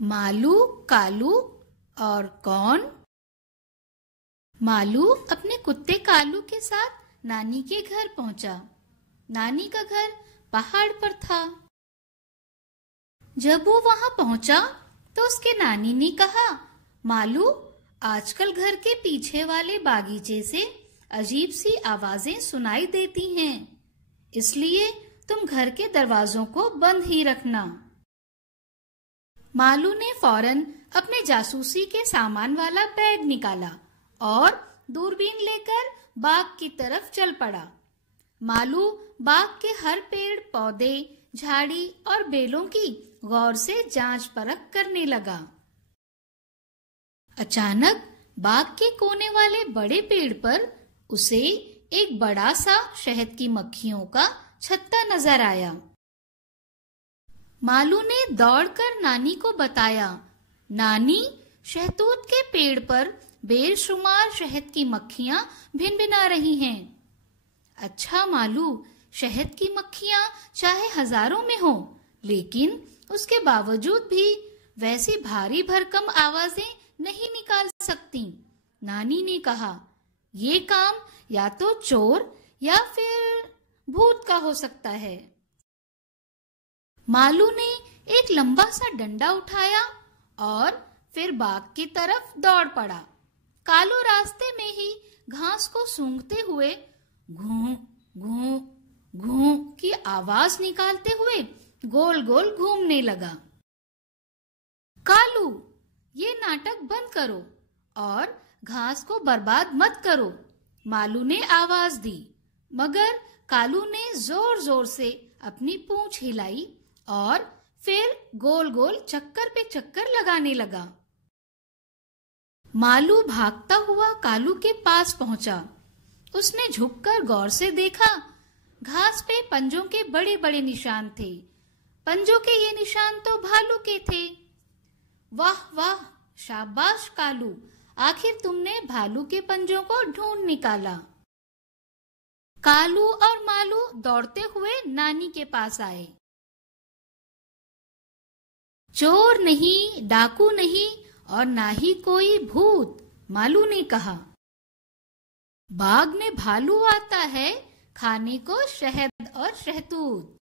मालू, कालू और कौन? मालू अपने कुत्ते कालू के साथ नानी के घर पहुंचा। नानी का घर पहाड़ पर था। जब वो वहां पहुंचा तो उसके नानी ने कहा, मालू, आजकल घर के पीछे वाले बागीचे से अजीब सी आवाजें सुनाई देती हैं, इसलिए तुम घर के दरवाजों को बंद ही रखना। मालू ने फौरन अपने जासूसी के सामान वाला बैग निकाला और दूरबीन लेकर बाग की तरफ चल पड़ा। मालू बाग के हर पेड़, पौधे, झाड़ी और बेलों की गौर से जांच परख करने लगा। अचानक बाग के कोने वाले बड़े पेड़ पर उसे एक बड़ा सा शहद की मक्खियों का छत्ता नजर आया। मालू ने दौड़कर नानी को बताया, नानी, शहतूत के पेड़ पर बेशुमार शहद की मक्खियां भिनभिना रही हैं। अच्छा मालू, शहद की मक्खियां चाहे हजारों में हो, लेकिन उसके बावजूद भी वैसी भारी भरकम आवाजें नहीं निकाल सकती। नानी ने कहा, ये काम या तो चोर या फिर भूत का हो सकता है। मालू ने एक लंबा सा डंडा उठाया और फिर बाग की तरफ दौड़ पड़ा। कालू रास्ते में ही घास को सूंघते हुए घूं घूं घूं की आवाज निकालते हुए गोल गोल घूमने लगा। कालू, ये नाटक बंद करो और घास को बर्बाद मत करो, मालू ने आवाज दी। मगर कालू ने जोर जोर से अपनी पूंछ हिलाई और फिर गोल गोल चक्कर पे चक्कर लगाने लगा। मालू भागता हुआ कालू के पास पहुंचा। उसने झुककर गौर से देखा। घास पे पंजों के बड़े बड़े निशान थे। पंजों के ये निशान तो भालू के थे। वाह वाह, शाबाश कालू, आखिर तुमने भालू के पंजों को ढूंढ निकाला। कालू और मालू दौड़ते हुए नानी के पास आए। चोर नहीं, डाकू नहीं और ना ही कोई भूत, मालू ने कहा। बाग में भालू आता है खाने को शहद और शहतूत।